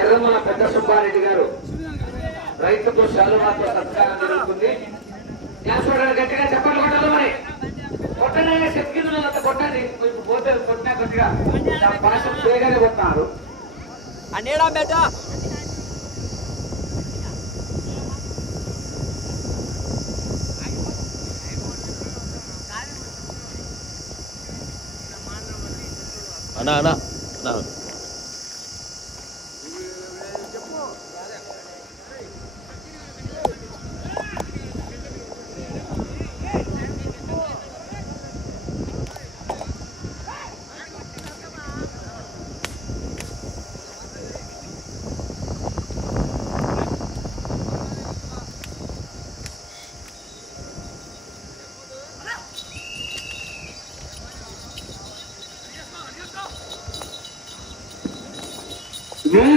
ఎర్రమల పెద్ద సుబ్బారెడ్డి గారు రైతుకు శాలువాతో సత్కారం జరుగుతుంది. గట్టిగా చెప్పండి కొట్టాలి మరి. కొట్టనే కొట్టండి. కొంచెం పోతే కొట్టినా గట్టిగా భాష చేయగానే కొట్టినారు అనేడా బేటా? అన్నా అన్నా. అన్నా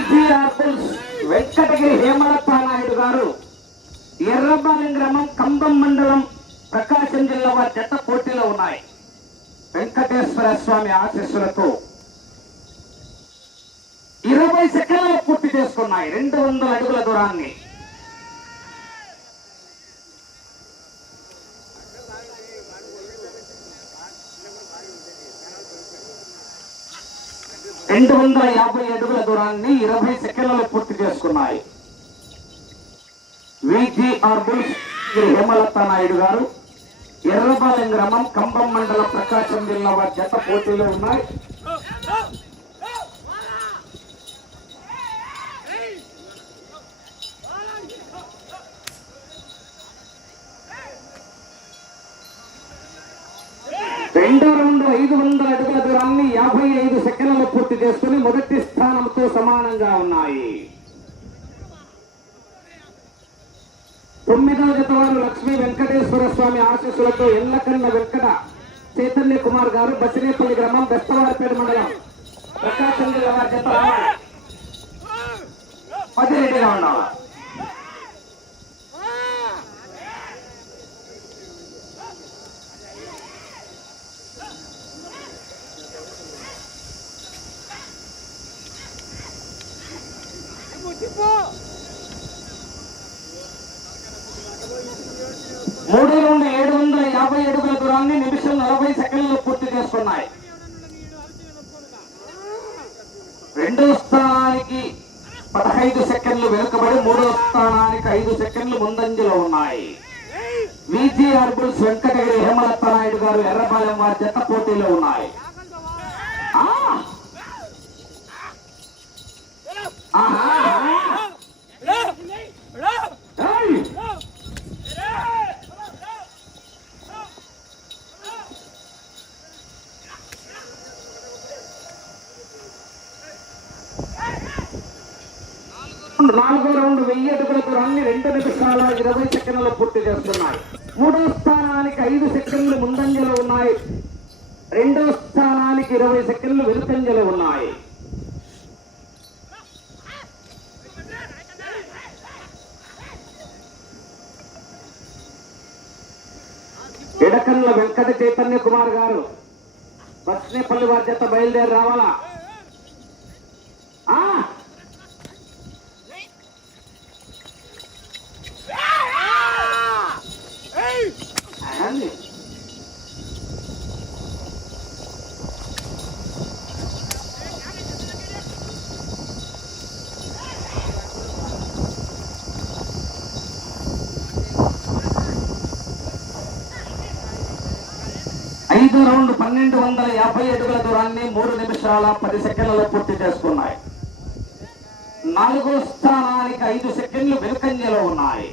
విజిఆర్పుల్ వెంకటగిరి హేమలత నాయుడు గారు ఎర్రబాలెం గ్రామం కంబం మండలం ప్రకాశం జిల్లా వారి జత పోటీలో ఉన్నాయి. వెంకటేశ్వర స్వామి ఆశీస్సులతో ఇరవై సెకండ్లు పూర్తి చేసుకున్నాయి. రెండు వందల అడుగుల దూరాన్ని. రెండు వందల యాభై అడుగుల దూరాన్ని ఇరవై సెకండ్లలో పూర్తి చేసుకున్నాయి. విజిఆర్ బుల్స్ శ్రీ హేమలత నాయుడు గారు ఎర్రబాలెం గ్రామం కంబం మండల ప్రకాశం జిల్లా వారి జత పోటీలో ఉన్నాయి. రెండో రౌండ్ ఐదు వందల అడుగుల దూరాన్ని యాభై ఐదు సెకండ్లలో పూర్తి చేసుకుని మొదటి స్థానంతో సమానంగా ఉన్నాయి తొమ్మిదవ జతవారు లక్ష్మీ వెంకటేశ్వర స్వామి ఆశీస్సులతో ఎల్లకన్న వెంకట చైతన్య కుమార్ గారు బసినేపల్లి గ్రామం బెస్తవారిపేట మండలం ప్రకాశం జిల్లా వారి జత రావాలి. పది మూడు నుండి ఏడు వందల యాభై అడుగుల దూరాన్ని నిమిషం నలభై సెకండ్లు పూర్తి చేసుకున్నాయి రెండో స్థానానికి పదహైదు సెకండ్లు వెనుకబడి మూడో స్థానానికి ఐదు సెకండ్లు ముందంజలో ఉన్నాయి. విజి అర్బుల్స్ వెంకటగిరి హేమలత నాయుడు గారు ఎర్రపాలెం వారి జత పోటీలో ఉన్నాయి. ఆహా! నాలుగో రౌండ్ వెయ్యి అడుగుల దూరాన్ని రెండు నిమిషాల ఇరవై సెకండ్లు పూర్తి చేస్తున్నాయి. మూడో స్థానానికి ఐదు సెకండ్లు ముందంజలో ఉన్నాయి. రెండో స్థానానికి ఇరవై సెకండ్లు వెనుకంజలో ఉన్నాయి. ఎడకల్ల వెంకట చైతన్య కుమార్ గారు పచ్చినేపల్లి వారి చేత బయలుదేరి రావాలా? ఆ ఐదు రౌండ్ పన్నెండు వందల యాభై అడుగుల దూరాన్ని మూడు నిమిషాల పది సెకండ్లలో పూర్తి చేసుకున్నాయి. నాలుగో స్థానానికి ఐదు సెకండ్లు వెనుకంజలో ఉన్నాయి.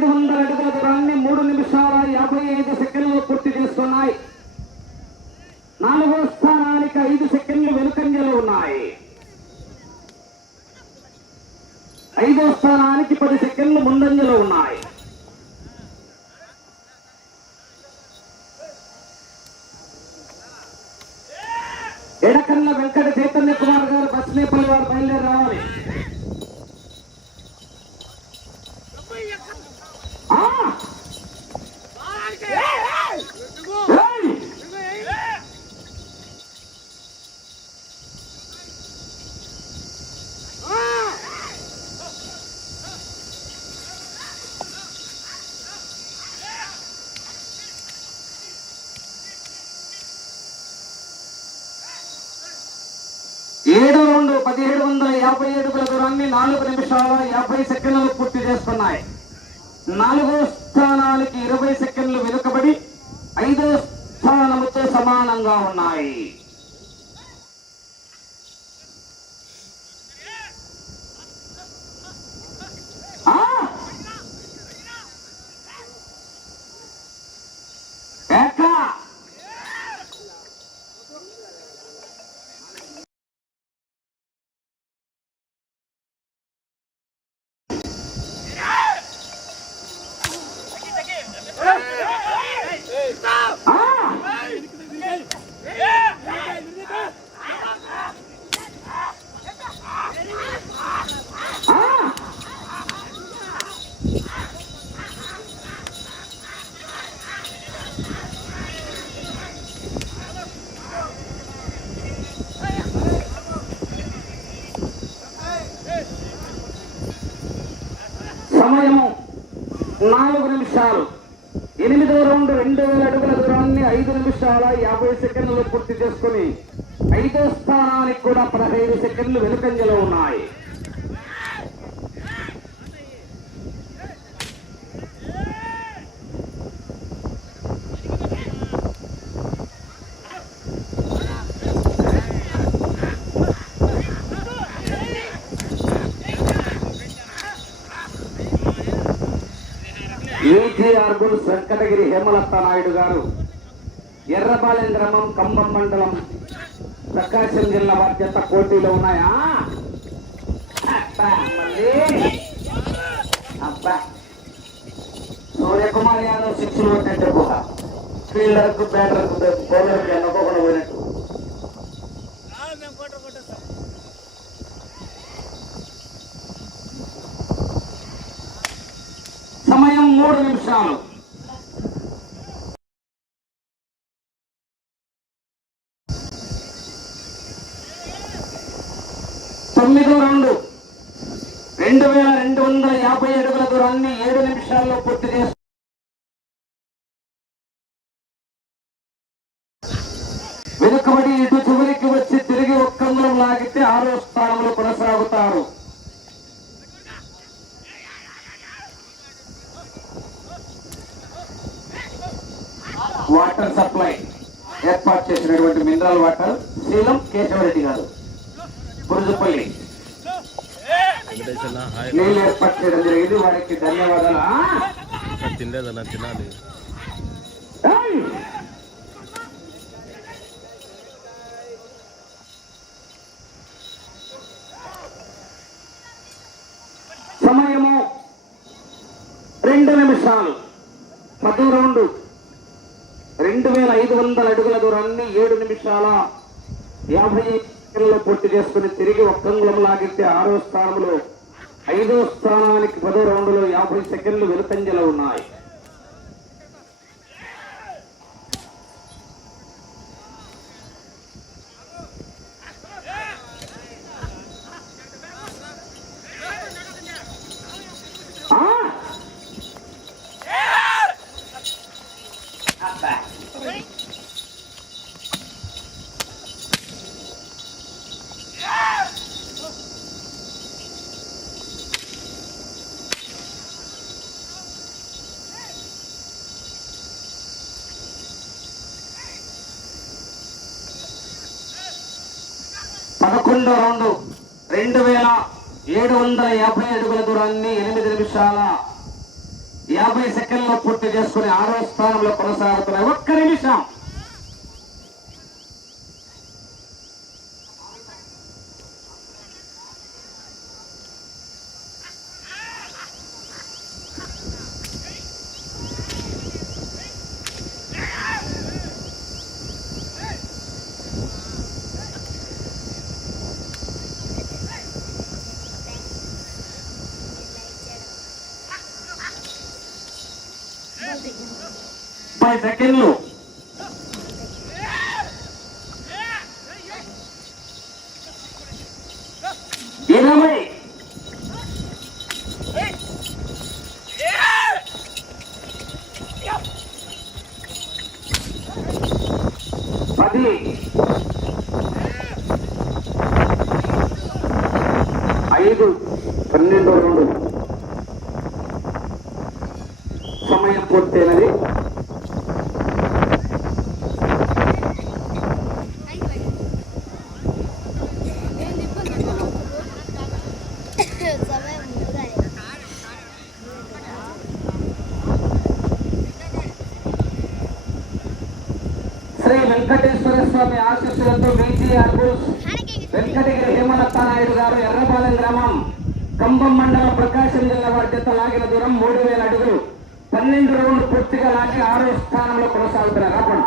రెండు వందల అడుగుల దూరాన్ని మూడు నిమిషాల యాభై ఐదు సెకండ్లు పూర్తి చేస్తున్నాయి. నాలుగో స్థానానికి ఐదు సెకండ్లు వెనుకంజలు ఉన్నాయి. ఐదో స్థానానికి పది సెకండ్లు ముందంజలు ఉన్నాయి ఎడకన్న వెంకట చైతన్య కుమార్ గారు బస్నేపల్లి వారు బయలుదేరి రావాలి ఆ! ఏయ్! ఏడు రెండు పదిహేడు వందల యాభై ఏడుగుల దూరాన్ని నాలుగు నిమిషాల యాభై సెకండ్లు పూర్తి చేస్తున్నాయి. నాలుగో స్థానానికి ఇరవై సెకండ్లు వెనుకబడి ఐదో స్థానముతో సమానంగా ఉన్నాయి. నిమిషాలు. ఎనిమిదో రౌండ్ రెండు వేల అడుగుల దూరాన్ని ఐదు నిమిషాల యాభై సెకండ్లు పూర్తి చేసుకుని ఐదో స్థానానికి కూడా పదహైదు సెకండ్లు వెనుకంజలో ఉన్నాయి. ఈజీఆర్ గుల్స్ వెంకటగిరి హేమలత నాయుడు గారు ఎర్రబాలెం గ్రామం కంబం మండలం ప్రకాశం జిల్లా బాధ్యత పోటీలో ఉన్నాయా? అబ్బా, అబ్బా. సూర్యకుమార్ యాదవ్ సిక్స్ కొట్టినట్టు కూడా. ఫీల్డర్కు బ్యాటర్కు బౌలర్కి మూడు నిమిషాలు. తొమ్మిదో రౌండ్. రెండు వేల రెండు వందల యాభై అడుగుల దూరాన్ని ఏడు నిమిషాల్లో పూర్తి చేస్తారు వెనుకబడి ఇటు చివరికి వచ్చి తిరిగి ఒక్కంగులం లాగితే ఆరో స్థానంలో కొనసాగుతారు వాటర్ సప్లై ఏర్పాటు చేసినటువంటి మినరల్ వాటర్ శీలం కేశవరెడ్డి గారు. బురుజుపల్లి. నీళ్ళు ఏర్పాటు చేయడం జరిగింది. వారికి ధన్యవాదాలు. తినలేదన్నా తినాలి! సమయము రెండు నిమిషాలు. పదో రౌండ్. వందల అడుగుల దూరాన్ని ఏడు నిమిషాల యాభై సెకండ్లలో పూర్తి చేసుకుని తిరిగి ఒక్కంగులం లాగితే ఆరో స్థానంలో ఐదో స్థానానికి పదో రౌండ్లో యాభై సెకండ్లు వెలుతంజలో ఉన్నాయి ఆ! అబ్బా. పదకొండో రౌండ్. రెండు వేల ఏడు వందల యాభై అడుగుల దూరాన్ని ఎనిమిది నిమిషాల యాభై సెకండ్లో పూర్తి చేసుకుని ఆరో స్థానంలో కొనసాగుతున్నాయి ఒక్క నిమిషం. ముప్పై సెకండ్లు. ఇరవై పది. ఐదు. వెంకటేశ్వర స్వామి ఆశీస్సులతో వీజీఆర్ వెంకటగిరి హేమలత్త నాయుడు గారు ఎర్రపాలెం గ్రామం కంబం మండలం ప్రకాశం జిల్లా వారి లాగిన దూరం మూడు వేల అడుగులు. పన్నెండు రౌండ్లు పూర్తిగా లాగి ఆరో స్థానంలో కొనసాగుతున్నారు. రాపండి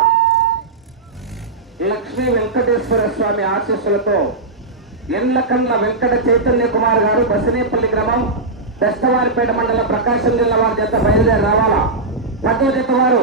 లక్ష్మీ వెంకటేశ్వర స్వామి ఆశీస్సులతో ఎల్లకన్న వెంకట చైతన్య కుమార్ గారు బసినేపల్లి గ్రామం దస్తవారిపేట మండలం ప్రకాశం జిల్లా వారి జత బయలుదేరి రావాలా? పదో జత వారు